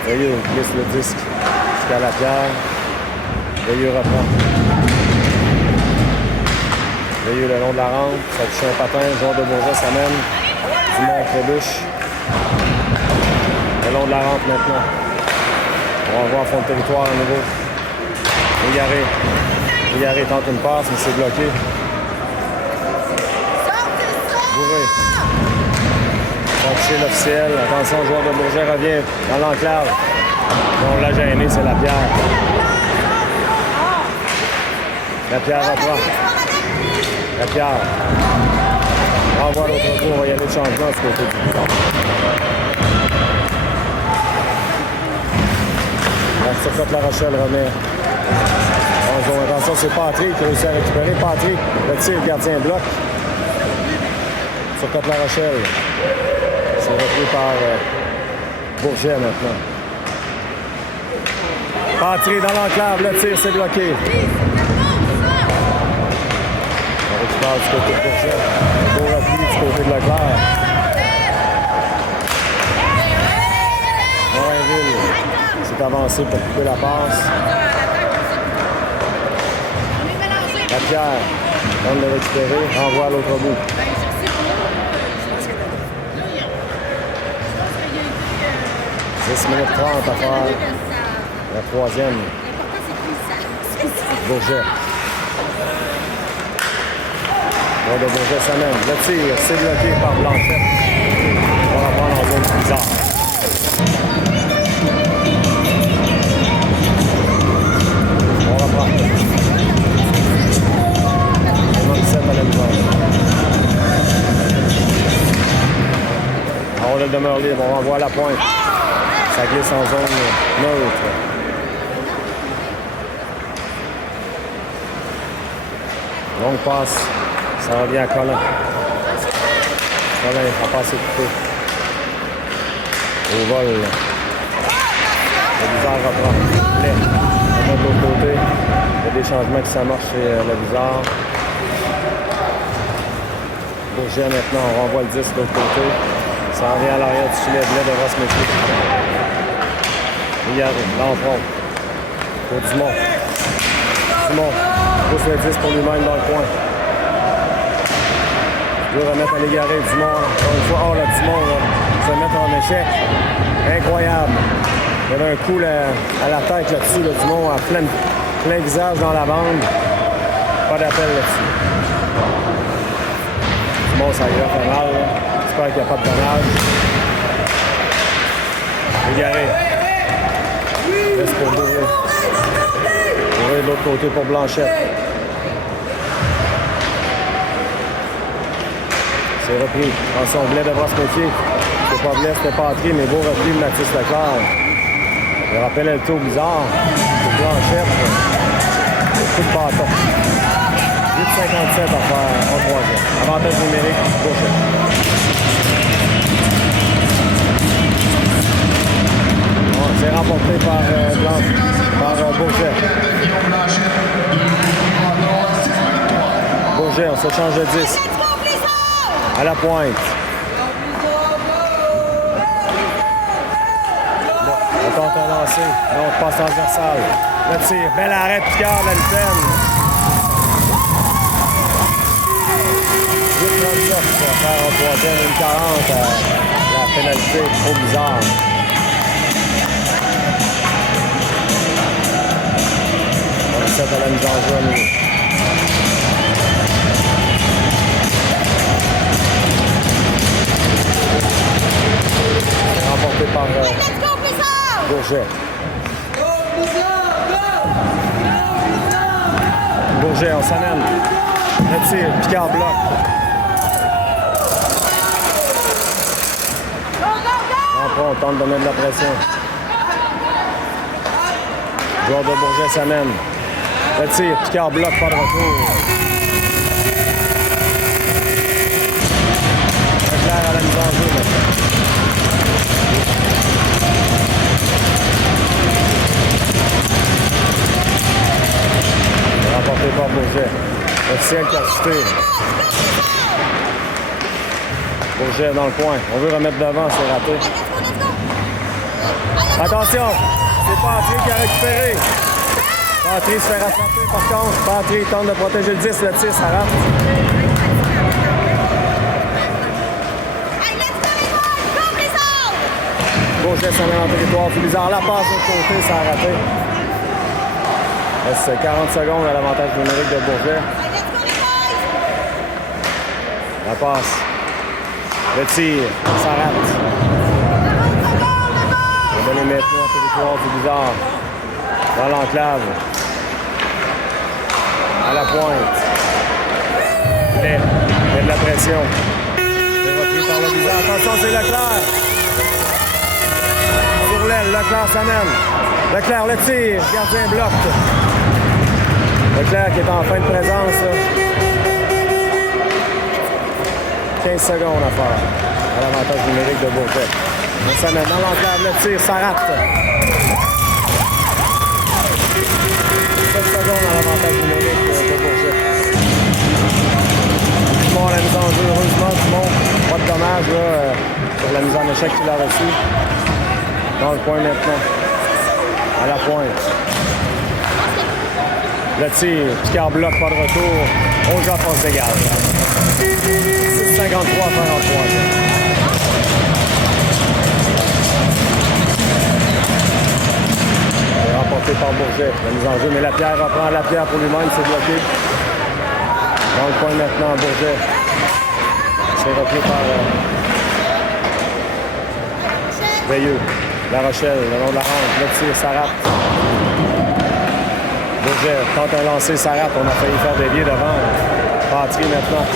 Veilleux glisse le disque jusqu'à la pierre. Veilleux reprend. Veilleux le long de la rampe. Ça touche un patin. Joueur de Bourget s'amène. Dumont trébuche. Le long de la rampe maintenant. On va voir en fond de territoire à nouveau. Légaré. Légaré tente une passe, mais c'est bloqué. Bourré. Va toucher l'officiel. Attention, le joueur de Bourget revient dans l'enclave. On l'a gêné, c'est Lapierre. Lapierre reprend. Lapierre. Renvoie l'autre coup. On va y aller de changement du côté du bouton. Surcote La Rochelle remet en zone. Attention, c'est Patrick qui a réussi à récupérer. Patrick, le tir, le gardien bloc. Surcote La Rochelle. C'est repris par Bourget maintenant. Patrick dans l'enclave, le tir, c'est bloqué. On récupère du côté de Bourget. Beau repli du côté de Leclerc. Morinville. C'est avancé pour couper la passe. Lapierre donne le récupérer, renvoie à l'autre bout. 10 minutes 30 à faire la troisième. Bourget. Le de Bourget s'amène. Le tir, c'est bloqué par Blanchette. On va prendre en zone bizarre. On reprend. On a 17 à la maison. On le demeure libre. On renvoie à la pointe. Ça glisse en zone neutre. Longue passe. Ça revient à Colin. Colin, il va passer coupé. Au vol. Le bizarre reprend. Blais. On va de l'autre côté. Il y a des changements qui ça marche chez le bizarre. Bourget maintenant, on renvoie le 10 de l'autre côté. Ça revient à l'arrière du filet. Blais devra se méfier. Il y arrive. L'enfant. Pour Dumont. Dumont. Pousse le 10 pour lui-même dans le coin. Il veut remettre à l'égaré. Dumont. Encore une fois, là, Dumont là, se mettre en échec. Incroyable. Il y avait un coup là, à la tête là-dessus. Là, Dumont a plein visage dans la bande. Pas d'appel là-dessus. Dumont, ça lui a fait mal. J'espère qu'il n'y a pas de dommage. Égaré. Reste pour Bourré. Bourré de l'autre côté pour Blanchette. C'est repris. Attention, Blais devra se méfier. C'est pas Blais, c'était pas entré, mais beau repris de Mathis Leclerc. Il rappelait le taux bizarre. C'est Blanchette. Coup de bâton. 8,57 à faire en troisième. Avantage numérique, Bourget. C'est remporté par Bourget. Bourget, on se change de 10. À la pointe. On tente un lancer. Donc, passe transversale. Le tir. Bel arrêt de Picard, la Lutaine. 8,39 pour faire en troisième. 1,40 la pénalité. Trop bizarre. À la mise en jeu à nouveau. Bourget. Bourget, on s'amène. Le tir, Picard bloc. On tente de mettre de la pression. Joueur de Bourget s'amène. Le tir, Picard bloc, pas de retour. Leclerc à la mise en jeu maintenant. Remporté par Bourget. Officiel qui a chuté. Bourget dans le coin. On veut remettre devant, c'est raté. Attention, c'est Pantier qui a récupéré. Pantier se fait rattraper par contre. Pantier tente de protéger le 10, le tir, ça rate. Bourget s'en met en territoire. Bizarre, la passe de l'autre côté, ça a raté. C'est 40 secondes à l'avantage numérique de Bourget. La passe. Le tir, ça rate. On va les mettre en territoire du bizarre. Dans l'enclave. À la pointe. Il y a de la pression. C'est repris par le bizarre. Attention, c'est Leclerc. Sur l'aile, Leclerc s'amène. Leclerc, le tir. Gardien bloque. Leclerc qui est en fin de présence. Là. 15 secondes à faire. À l'avantage numérique de Bourget. On s'amène dans l'enclave. Le tir, ça rate. 7 secondes à l'avantage numérique de Bourget. Bon, la mise en jeu, heureusement, Dumont. Pas de dommage là, pour la mise en échec qu'il a reçue. Dans le point maintenant. À la pointe. Le tir, Picard bloc, pas de retour. On joue à force égale. 53 à 43. Remporté par Bourget. La mise en jeu, mais Lapierre reprend Lapierre pour lui-même, c'est bloqué. Dans le coin maintenant, Bourget. C'est repris par Veilleux. La Rochelle, le long de la rampe. Le tir, ça rate. Bourget tente un lancer, ça rate. On a failli faire dévier devant. Patry maintenant.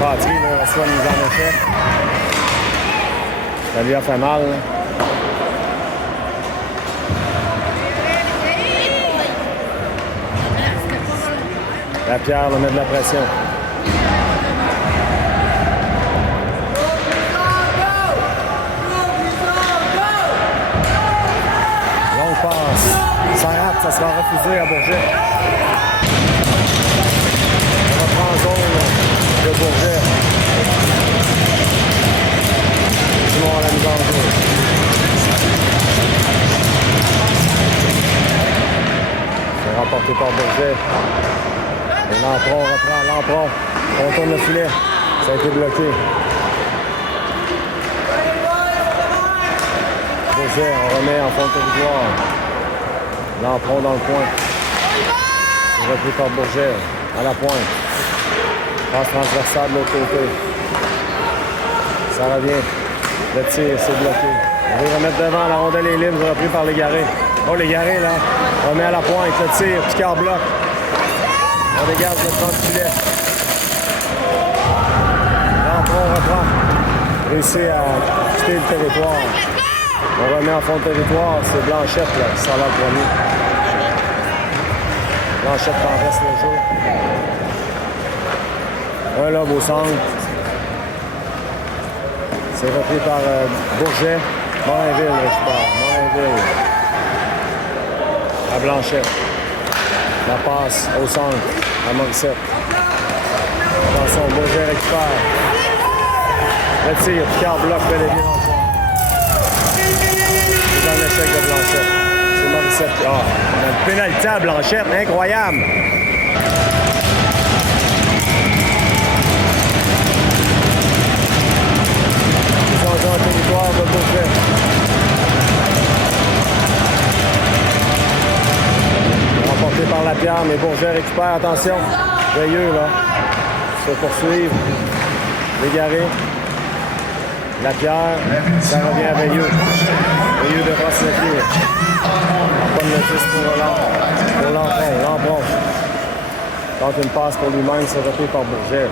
Patry reçoit une mise en échec. Ça lui a fait mal. Là. Lapierre met de la pression. Longue passe. Ça rate, ça sera refusé à Bourget. On reprend en zone de Bourget. Simon à la mise en jeu. C'est remporté par Bourget. Lampron reprend, Lampron. On tourne le filet. Ça a été bloqué. Bourget, on remet en fond de territoire. Lampron dans le coin. C'est repris par Bourget. À la pointe. Passe transversale de l'autre côté. Ça revient. Le tir, c'est bloqué. On veut remettre devant. La rondelle est libre. Repris par Légaré. Oh, Légaré, là. On remet à la pointe. Le tir. Picard bloc. On dégage le temps du filet. Lampron reprend. Réussit à quitter le territoire. On remet en fond de territoire. C'est Blanchette là, qui s'en va le premier. Blanchette renverse le jeu. Un lobe au centre. C'est repris par Bourget. Morinville récupère. Morinville. À Blanchette. La passe au centre. À Morissette. Attention, Bourget récupère. Le tir, Picard bloque, bel et bien dans le fond. C'est un échec de Blanchette. C'est Morissette. Ah, on a une pénalité à Blanchette, incroyable. Ils ont joué un territoire de Bourget. Remporté par Lapierre, mais Bourget récupère, attention. Veilleux, là. Se poursuivre. Légaré. Lapierre, ça revient à Veilleux. Veilleux devra se mettre. Bonne notice pour Lampron. Lampron tente une passe pour lui-même, c'est repris par Bourget.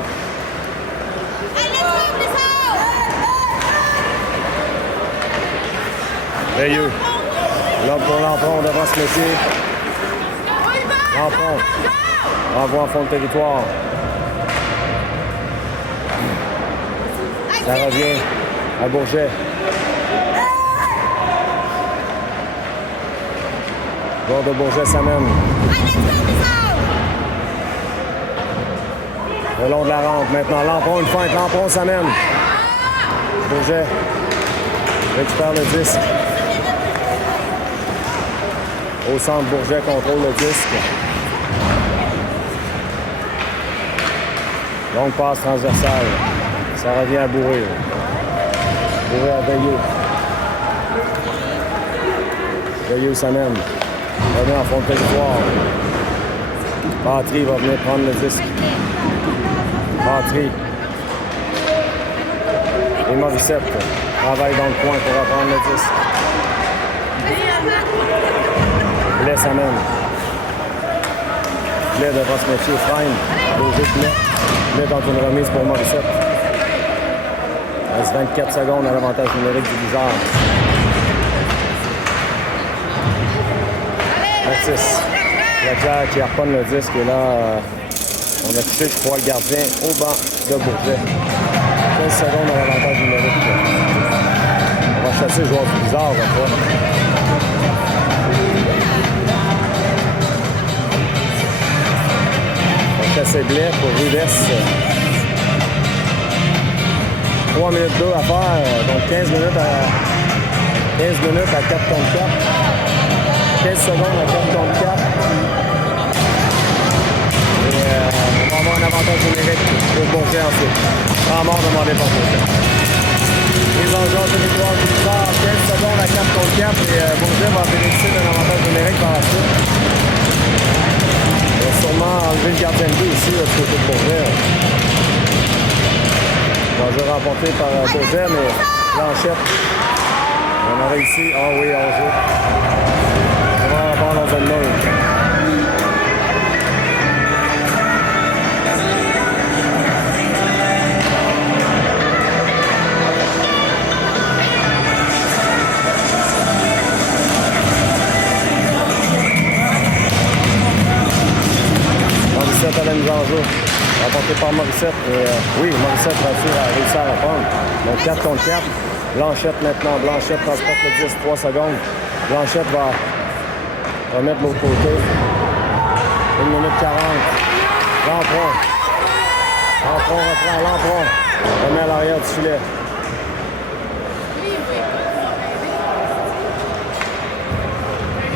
Veilleux. L'homme pour Lampron devant ce métier. Lampron. Envoie en fond de territoire. Ça revient à Bourget. Joueur de Bourget s'amène. Le long de la rampe. Maintenant, Lampron, une feinte. Lampron s'amène. Bourget récupère le disque. Au centre, Bourget contrôle le disque. Longue passe transversale. Ça revient à Bourré. Bourré à Veilleux. Veilleux s'amène. Revient en fond de territoire. Patry va venir prendre le disque. Patry. Et Morissette travaille dans le coin pour reprendre le disque. Blais s'amène. Blais devant se métier, freine. Logique Blais. Blais dans une remise pour Morissette. Il reste 24 secondes à l'avantage numérique du Bizarre. Mathis. Lapierre qui reprend le disque et là, on a touché, je crois, le gardien au banc de Bourget. 15 secondes à l'avantage numérique. On va chasser le joueur du Bizarre, on va. Chasser Blais pour Rudess. 3 minutes 2 à faire, donc 15 minutes à 4 contre 4. 15 secondes à 4 contre 4. Et on va avoir un avantage numérique pour Bourget ensuite. En mort demandé par Bourget. Les enjeux de victoire du Bizarre, 15 secondes à 4 contre 4 et Bourget va bénéficier d'un avantage numérique par la suite. Il va sûrement enlever le gardien de but ici, du côté de Bourget. Enjeu remporté par Bourget, mais Blanchette. On a réussi. Ah oui, enjeu. On va avoir dans une note. Morissette à la mise en jeu. Remporté par Morissette. Oui, Morissette a réussi à répondre. Donc 4 contre 4. Blanchette maintenant. Blanchette transporte le 10, 3 secondes. Blanchette va remettre de l'autre côté. 1 minute 40. Lampron. Lampron reprend. Lampron. Remet à l'arrière du filet.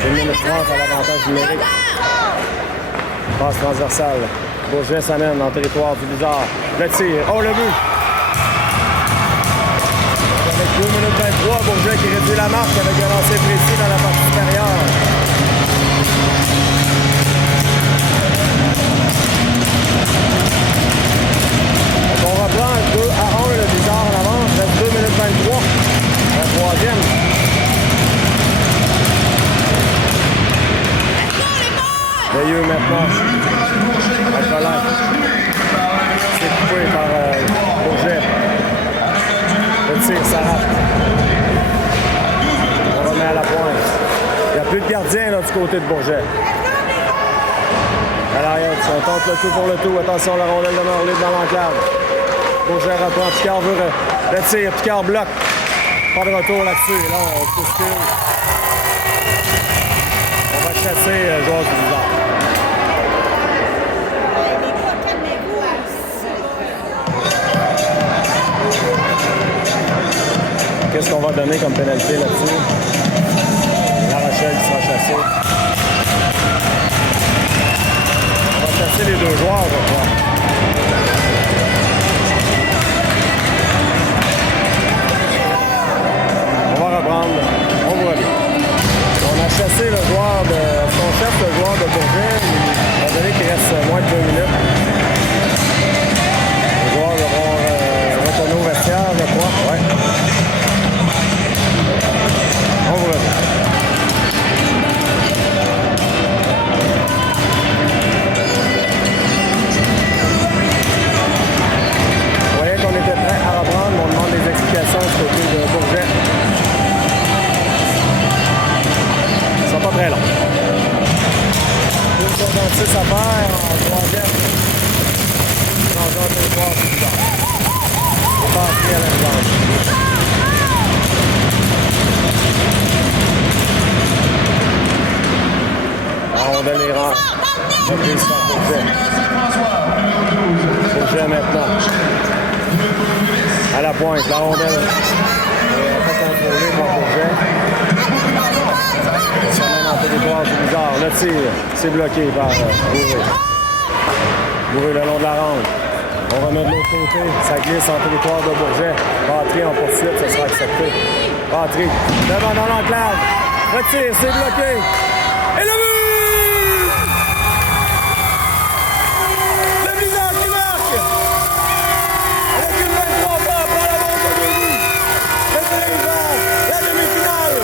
Une minute 30 à l'avantage numérique. Passe transversale. Bourget s'amène dans le territoire du Bizarre. Le tir. Oh, le but! Avec 2 minutes 23, Bourget qui réduit la marque avec un lancer précis dans la partie supérieure. Donc on reprend 2-1, le Bizarre en avance. Il reste 2 minutes 23. La troisième. Veilleux maintenant. Colin. C'est coupé par Bourget. Le tir s'arrête. On remet à la pointe. Il n'y a plus de gardien là, du côté de Bourget. À l'arrière, on tente le tout pour le tout. Attention, la rondelle demeure libre dans l'enclave. Bourget reprend. Picard veut le tir. Picard bloque. Pas de retour là-dessus. Là, on bouscule. On va chasser le joueur du Bizarre. Qu'est-ce qu'on va donner comme pénalité là-dessus? La Rochelle qui sera chassée. On va chasser les deux joueurs, je crois. On va reprendre. On vous revient. On a chassé le joueur de son chef, le joueur de Bourget. Il a donné qu'il reste moins de 2 minutes. Les joueurs devront retourner au vestiaire, je crois. Ouais. pointe. La rondelle est pas contrôlée par Bourget. Ça mène en territoire du Bizarre. Le tir, c'est bloqué par Bourré. Bourré le long de la ronde. On remet de l'autre côté. Ça glisse en territoire de Bourget. Patry en poursuite, ça sera accepté. Patry devant dans l'enclave. Le tir, c'est bloqué. Et le but! Le Bizarre qui marque! Avec une 23 pas pour la bande de Denis. C'est la demi-finale.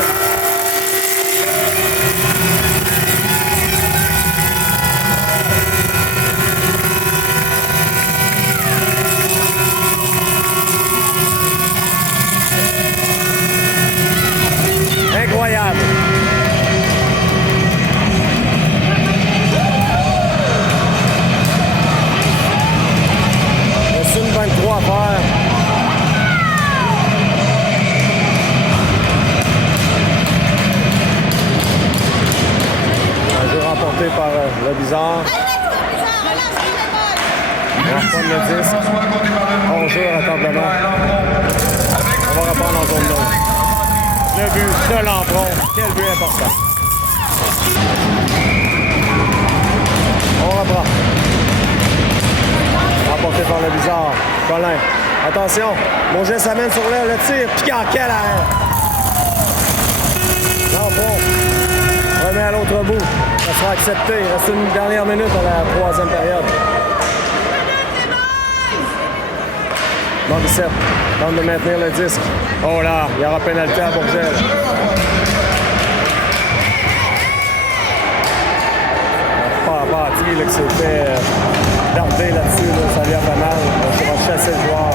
Incroyable. C'est une 23 à faire. Un jeu remporté par le Bizarre. On va reprendre le disque. On joue rassemblement. On va reprendre en zone neutre. Le but de Lampron. Quel but important. On reprend. Remporté par le Bizarre. Colin. Attention. Bourget s'amène sur le tir. Piquant. Quel arrêt. Lampron. Remet à l'autre bout. Ça sera accepté. Il reste une dernière minute à la troisième période. Morissette tente de maintenir le disque. Oh là, il y aura pénalité à Bourget. Patry qui s'est fait darder là-dessus, là, ça lui a fait mal. Donc, il va chasser le joueur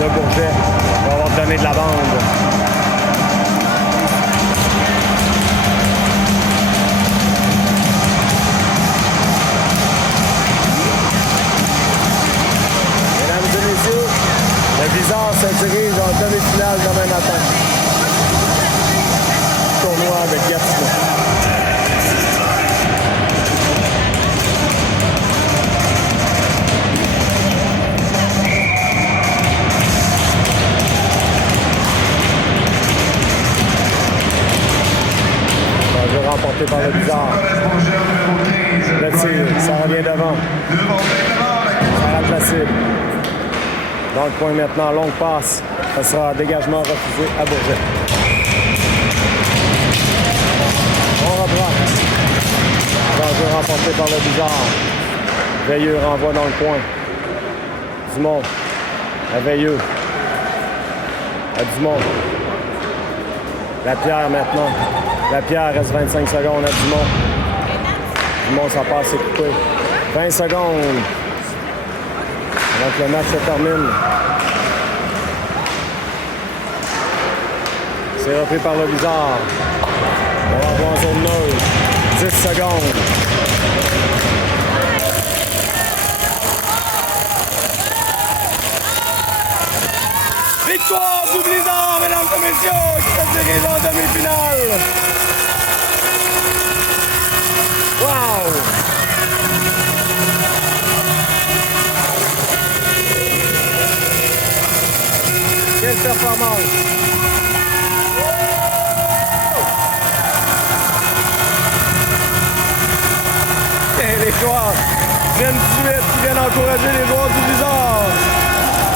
de Bourget. Il va avoir donné de la bande. Le Bizarre se dirige en demi-finale demain matin. Tournoi avec Gatineau. Un jeu remporté par le Bizarre. Le tir, ça revient devant. Ça rate la cible. Dans le coin maintenant, longue passe. Ça sera un dégagement refusé à Bourget. On reprend. Danger remporté par le Bizarre. Veilleux renvoie dans le coin. Dumont. À Veilleux. À Dumont. Lapierre maintenant. Lapierre reste 25 secondes à Dumont. Dumont, sa passe est coupée. 20 secondes. Donc le match se termine. C'est repris par le Bizarre. On va avoir en zone neutre. 10 secondes. Victoire du Blizzard, mesdames et messieurs, qui se dirige en demi-finale. Wow! Quelle performance! Et les joueurs viennent suite, qui viennent encourager les joueurs du Blizzard.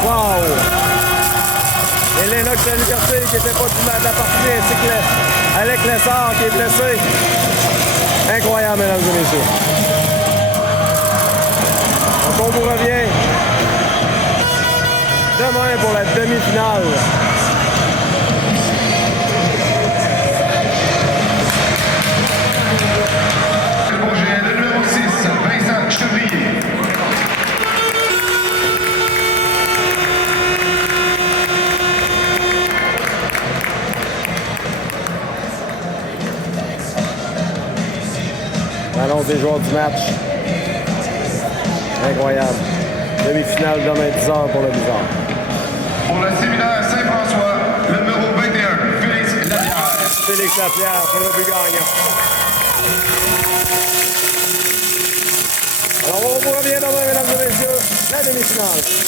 Wow! Et Lennox de la Liberté qui n'était pas de la partie, ainsi que Alec Lessard qui est blessé. Incroyable, mesdames et messieurs. Donc on vous revient demain pour la demi-finale. Bourget, le numéro 6, Vincent Chevrier. L'annonce des joueurs du match. Incroyable. Demi-finale demain 10h pour le Bizarre. Pour le séminaire Saint-François, le numéro 21, Félix Lapierre. Félix Lapierre pour le but gagnant. Alors on vous revient demain, mesdames et messieurs, la demi-finale.